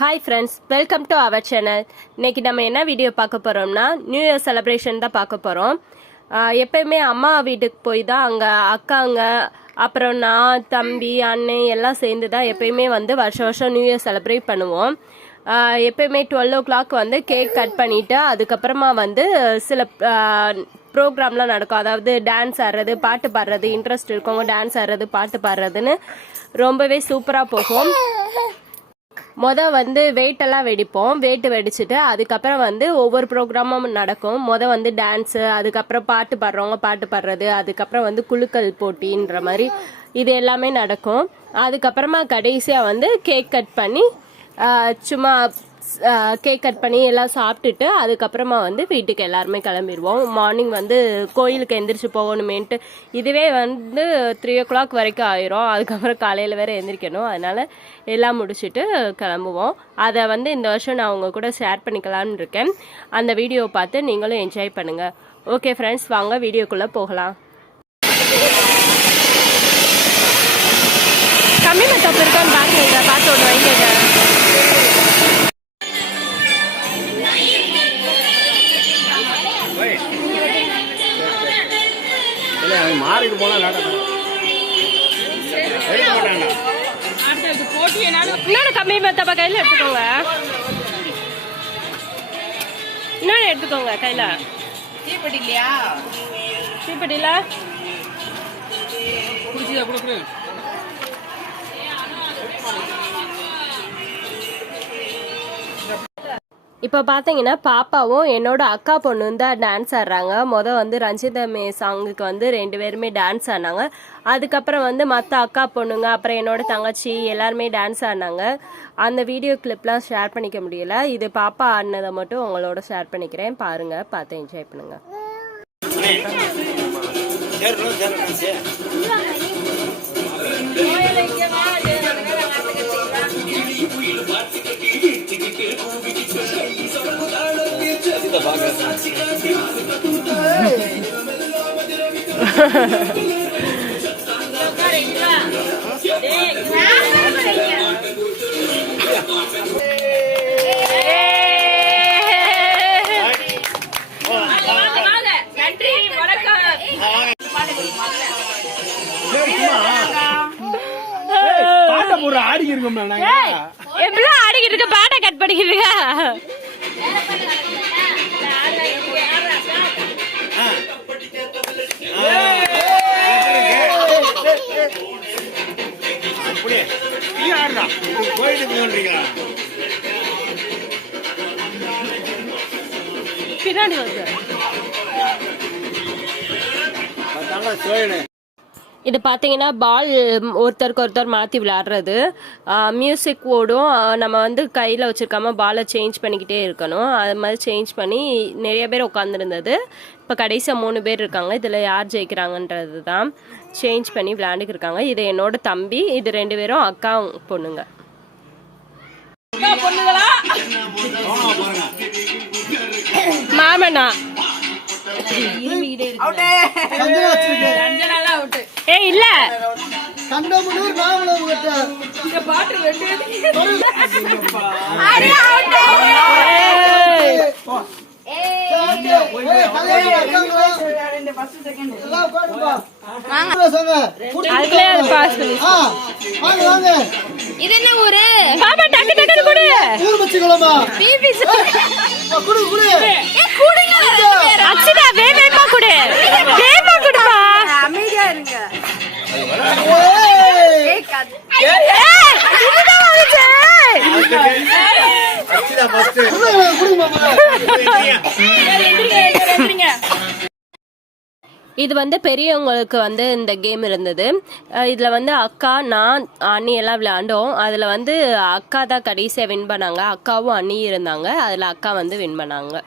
Hi friends, welcome to our channel. இன்றைக்கி நம்ம என்ன வீடியோ பார்க்க போகிறோம்னா நியூ இயர் செலிப்ரேஷன் தான் பார்க்க போகிறோம். எப்பயுமே அம்மா வீட்டுக்கு போய் தான் அங்கே அக்காங்க அப்புறம் நான் தம்பி அண்ணன் எல்லாம் சேர்ந்து தான் எப்பயுமே வந்து வருஷம் நியூ இயர் செலிப்ரேட் பண்ணுவோம். எப்பயுமே 12 o'clock வந்து கேக் கட் பண்ணிவிட்டு அதுக்கப்புறமா வந்து சில ப்ரோக்ராம்லாம் நடக்கும். அதாவது டான்ஸ் ஆடுறது, பாட்டு பாடுறது, இன்ட்ரெஸ்ட் இருக்கவங்க டான்ஸ் ஆடுறது, பாட்டு பாடுறதுன்னு ரொம்பவே சூப்பராக போகும். வந்து வெயிட்டெல்லாம் வெடிப்போம். வெயிட் வெடிச்சுட்டு அதுக்கப்புறம் வந்து ஒவ்வொரு ப்ரோக்ராமும் நடக்கும். வந்து டான்ஸு, அதுக்கப்புறம் பாட்டு பாடுறவங்க பாட்டு பாடுறது, அதுக்கப்புறம் வந்து குலுக்கல் போட்டின்ற மாதிரி இது எல்லாமே நடக்கும். அதுக்கப்புறமா கடைசியாக வந்து கேக் கட் பண்ணி சும்மா கேக் கட் பண்ணி எல்லாம் சாப்பிட்டுட்டு அதுக்கப்புறமா வந்து வீட்டுக்கு எல்லாருமே கிளம்பிடுவோம். மார்னிங் வந்து கோயிலுக்கு எந்திரிச்சு போகணுமேன்ட்டு இதுவே வந்து 3 o'clock வரைக்கும் ஆயிரும். அதுக்கப்புறம் காலையில் வேறு எந்திரிக்கணும். அதனால் எல்லாம் முடிச்சுட்டு கிளம்புவோம். அதை வந்து இந்த வருஷம் நான் உங்கள் கூட ஷேர் பண்ணிக்கலான்னு இருக்கேன். அந்த வீடியோவை பார்த்து நீங்களும் என்ஜாய் பண்ணுங்கள். ஓகே ஃப்ரெண்ட்ஸ், வாங்க வீடியோக்குள்ளே போகலாம். கம்மி மத்தப்பு இருக்கான்னு பாருங்க, பார்த்து ஒன்று வைங்க. மாறிட்டு போனா இன்னொன்று கம்மி மத்தப்ப கையில் எடுத்துக்கோங்க. இன்னொன்று எடுத்துக்கோங்க கையில். தீப்பெட்டி இல்லையா? தீப்பெட்டியில் இப்போ பார்த்தீங்கன்னா பாப்பாவும் என்னோட அக்கா பொண்ணும் தான் டான்ஸ் ஆடுறாங்க. வந்து ரஞ்சிதமே சாங்குக்கு வந்து 2 பேருமே டான்ஸ் ஆடினாங்க. அதுக்கப்புறம் வந்து மற்ற அக்கா பொண்ணுங்க அப்புறம் என்னோட தங்கச்சி எல்லாருமே டான்ஸ் ஆடினாங்க. அந்த வீடியோ கிளிப்லாம் ஷேர் பண்ணிக்க முடியல. இது பாப்பா ஆடினதை மட்டும் உங்களோட ஷேர் பண்ணிக்கிறேன். பாருங்கள், பார்த்து என்ஜாய் பண்ணுங்க. ஆடிக்கிட்டு இருக்க பாட்டை கட் பண்ணிக்கிறீங்க. பின்னாடி வந்து இது பார்த்தீங்கன்னா பால் ஒருத்தருக்கு ஒருத்தர் மாற்றி விளையாடுறது. மியூசிக் ஓடும். நம்ம வந்து கையில் வச்சுருக்காம பாலை சேஞ்ச் பண்ணிக்கிட்டே இருக்கணும். அது மாதிரி சேஞ்ச் பண்ணி நிறைய பேர் உட்காந்துருந்தது. இப்போ கடைசியாக 3 பேர் இருக்காங்க. இதில் யார் ஜெயிக்கிறாங்கன்றது தான் சேஞ்ச் பண்ணி விளையாண்டுக்கு இருக்காங்க. இது என்னோட தம்பி, இது 2 பேரும் அக்கா பொண்ணுங்க. மாமனா இல்ல இது என்ன ஊரு? பாப்பா டக்கு டக்குனு குடு. ஊர் வச்சுக்கலாமா? குடு அச்சிதா, வேகமா குடு. வேகமா குடுப்பா. அமைதியா இருங்க. இது வந்து பெரியவங்களுக்கு வந்து இந்த கேம் இருந்தது. இதில் வந்து அக்கா நான் அண்ணி எல்லாம் விளையாண்டோம். அதில் வந்து அக்கா தான் கடைசியாக வின் பண்ணாங்க. அக்காவும் அண்ணியும் இருந்தாங்க. அதில் அக்கா வந்து வின் பண்ணாங்க.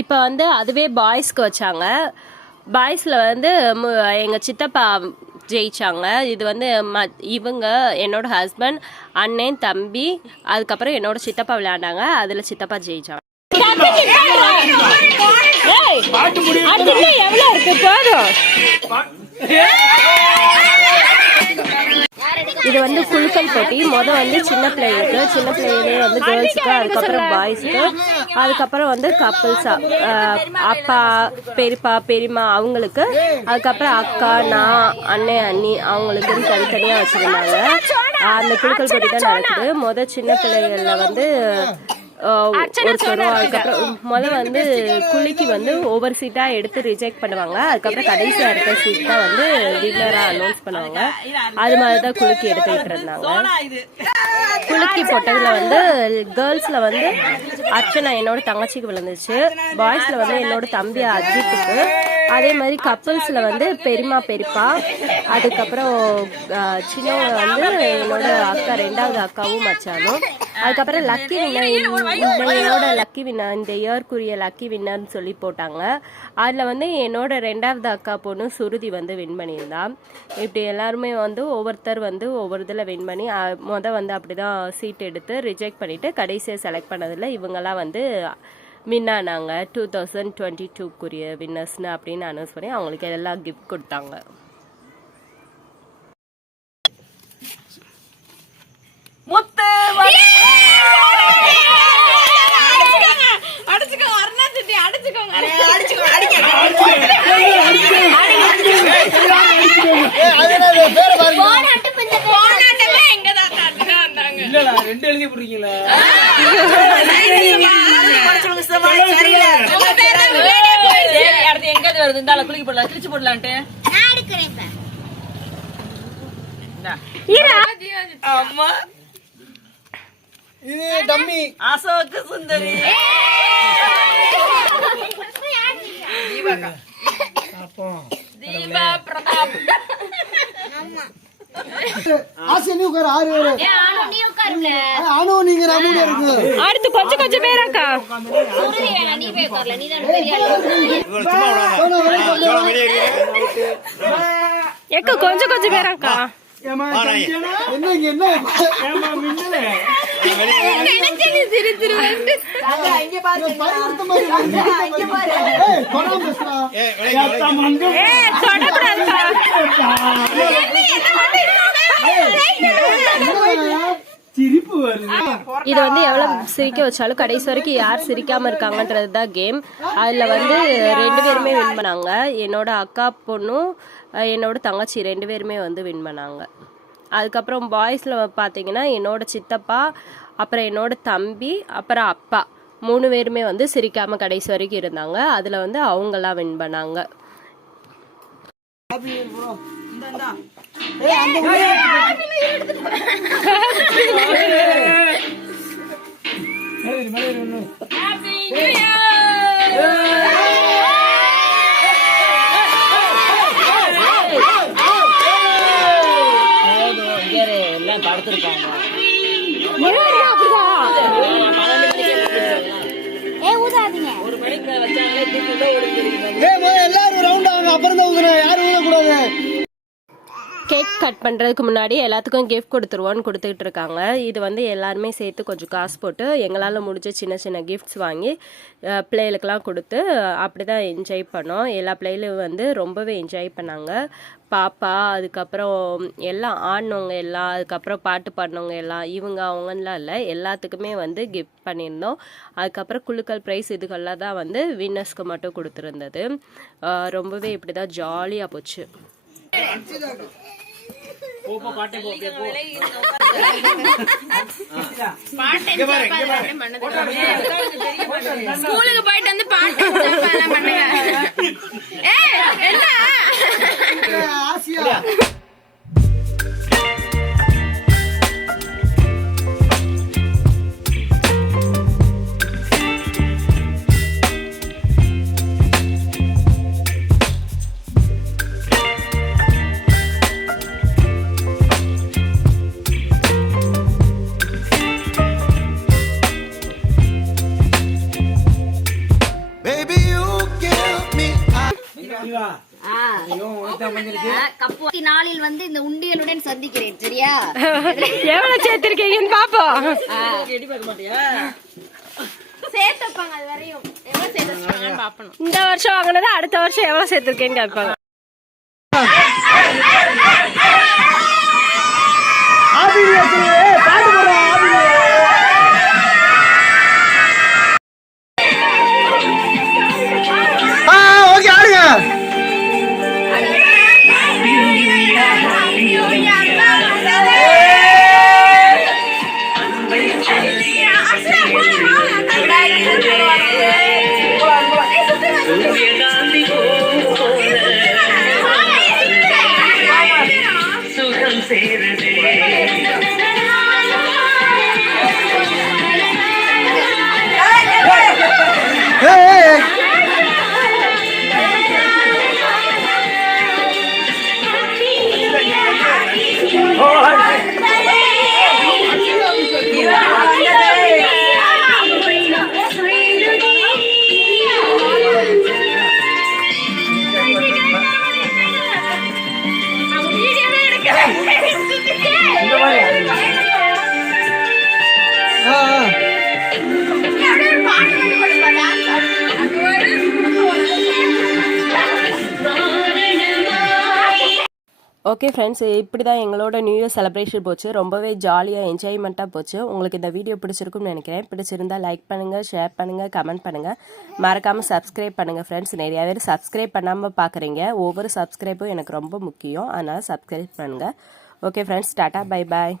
இப்போ வந்து அதுவே பாய்ஸ்க்கு வச்சாங்க. பாய்ஸில் வந்து எங்கள் சித்தப்பா ஜெயிச்சாங்க. இது வந்து இவங்க என்னோட ஹஸ்பண்ட், அண்ணன், தம்பி, அதுக்கப்புறம் என்னோட சித்தப்பா விளையாண்டாங்க. அதில் சித்தப்பா ஜெயிச்சாங்க. எவ்வளோ இருக்கு போதும். இது வந்து குலுக்கல் போட்டி. வந்து சின்ன பிள்ளைகளுக்கு வந்து கேர்ள்ஸுக்கு, அதுக்கப்புறம் பாய்ஸுக்கு, அதுக்கப்புறம் வந்து கப்புள்ஸா அப்பா, பெரியப்பா, பெரியம்மா அவங்களுக்கு, அதுக்கப்புறம் அக்கா, நான், அண்ணன், அண்ணி அவங்களுக்குன்னு தனித்தனியாக வச்சுருந்தாங்க. அந்த குலுக்கல் போட்டி தான் நடக்குது. சின்ன பிள்ளைகளில் வந்து ஒருத்தரும், அதுக்கப்புறம் வந்து குலுக்கி வந்து ஒவ்வொரு சீட்டா எடுத்து ரிஜெக்ட் பண்ணுவாங்க. அதுக்கப்புறம் கடைசியா எடுத்த சீட் தான் வந்து வின்னரா அனௌன்ஸ் பண்ணுவாங்க. அது மாதிரிதான் குலுக்கி எடுத்துக்கிட்டு இருந்தாங்க. குலுக்கி போட்டதுல வந்து கேர்ள்ஸ்ல வந்து அர்ச்சனா என்னோட தங்கச்சிக்கு விழுந்துச்சு. பாய்ஸ்ல வந்து என்னோட தம்பி அஜித்துக்கு, அதே மாதிரி கப்புள்ஸ்ல வந்து பெரியம்மா, பெரியப்பா, அதுக்கப்புறம் சின்னவங்க வந்து என்னோட அக்கா, 2வது அக்காவும் மச்சானும். அதுக்கப்புறம் லக்கி வின்னர், என்னோட லக்கி வின்னர், இந்த இயர்க்குரிய லக்கி வின்னர்னு சொல்லி போட்டாங்க. அதில் வந்து என்னோட 2வது அக்கா பொண்ணு சுருதி வந்து வின் பண்ணியிருந்தான். இப்படி எல்லாருமே வந்து ஒவ்வொருத்தர் வந்து ஒவ்வொரு இதில் வின் பண்ணி வந்து அப்படிதான் சீட் எடுத்து ரிஜெக்ட் பண்ணிட்டு கடைசியாக செலக்ட் பண்ணதில் இவங்கெல்லாம் வந்து வின்னானாங்க. 2022க்குரிய வின்னர்ஸ்னு அப்படின்னு அனௌன்ஸ் பண்ணி அவங்களுக்கு எல்லாம் கிஃப்ட் கொடுத்தாங்க. குளிக்க போடலாம், கிழிச்சு போடலான்ட்டு. அம்மா இது டம்மி அசோக் சுந்தரி. தீபா பிரதாப். ஆசனி உட்காரு, 6 பேரு. ஆனோ நீங்க ராமுடி இருக்கு. அடுத்து கொஞ்சம் பேராக்கா. எக்க கொஞ்சம் பேராக்கா. என்ன இது வந்து எவ்வளவு சிரிக்க வச்சாலும் கடைசி வரைக்கும் யார் சிரிக்காம இருக்காங்கன்றது தான் கேம். அதுல வந்து 2 பேருமே வின் பண்ணாங்க. என்னோட அக்கா பொண்ணும் என்னோட தங்கச்சி 2 பேருமே வந்து வின் பண்ணாங்க. அதுக்கப்புறம் பாய்ஸில் பார்த்தீங்கன்னா என்னோட சித்தப்பா, அப்புறம் என்னோட தம்பி, அப்புறம் அப்பா 3 பேருமே வந்து சிரிக்காம கடைசி வரைக்கும் இருந்தாங்க. அதில் வந்து அவங்கெல்லாம் வின் பண்ணாங்க. எல்லாம் படுத்திருக்காங்க. ஒரு மணிக்கு வச்சாங்களே எல்லாரும் ரவுண்ட் ஆகுங்க, அப்புறம் தான் யாரும் ஊதக்கூடாது. கேக் கட் பண்ணுறதுக்கு முன்னாடி எல்லாத்துக்கும் கிஃப்ட் கொடுத்துக்கிட்டு இருக்காங்க. இது வந்து எல்லாருமே சேர்த்து கொஞ்சம் காசு போட்டு எங்களால் முடிஞ்ச சின்ன கிஃப்ட்ஸ் வாங்கி பிள்ளைகளுக்கெல்லாம் கொடுத்து அப்படி தான் என்ஜாய் பண்ணோம். எல்லா பிள்ளைகளும் வந்து ரொம்பவே என்ஜாய் பண்ணாங்க. பாப்பா, அதுக்கப்புறம் எல்லாம் ஆடினவங்க எல்லாம், அதுக்கப்புறம் பாட்டு பாடினவங்க எல்லாம், இவங்க அவங்கலாம் இல்லை, எல்லாத்துக்குமே வந்து கிஃப்ட் பண்ணியிருந்தோம். அதுக்கப்புறம் குலுக்கல் ப்ரைஸ் இதுக்கெல்லாம் தான் வந்து வின்னர்ஸ்க்கு மட்டும் கொடுத்துருந்தது. ரொம்பவே இப்படி தான் ஜாலியாக போச்சு. ஸ்கூலுக்கு போயிட்டு வந்து பாட்டு பண்ணுங்க. ஆசியா ஆ கப்பு நாளில் வந்து இந்த உண்டியலுடன் சந்திக்கிறேன் சரியா? எவ்வளவு சேர்த்திருக்கீங்கன்னு பாப்போம். எடி பார்க்க மாட்டியா? சேர்த்துப்பாங்க அது வரையும் எவ்வளவு சேர்த்துப்பாங்கன்னு பாப்பணும். இந்த வருஷம் வாங்கினது அடுத்த வருஷம் எவ்வளவு சேர்த்திருக்கேன்னு கேட்பாங்க. ஓகே ஆடுங்க. ஓகே ஃப்ரெண்ட்ஸ், இப்படி தான் எங்களோட நியூ இயர் செலிப்ரேஷன் போச்சு. ரொம்பவே ஜாலியாக என்ஜாய்மெண்ட்டாக போச்சு. உங்களுக்கு இந்த வீடியோ பிடிச்சிருக்கும்னு நினைக்கிறேன். பிடிச்சிருந்தா லைக் பண்ணுங்கள், ஷேர் பண்ணுங்கள், கமெண்ட் பண்ணுங்கள். மறக்காமல் சப்ஸ்கிரைப் பண்ணுங்கள் ஃப்ரெண்ட்ஸ். நிறையா பேர் சப்ஸ்கிரைப் பண்ணாமல் பார்க்குறீங்க. ஒவ்வொரு சப்ஸ்கிரைப்பும் எனக்கு ரொம்ப முக்கியம். அதனால் சப்ஸ்கிரைப் பண்ணுங்கள். Okay friends, tata, bye bye.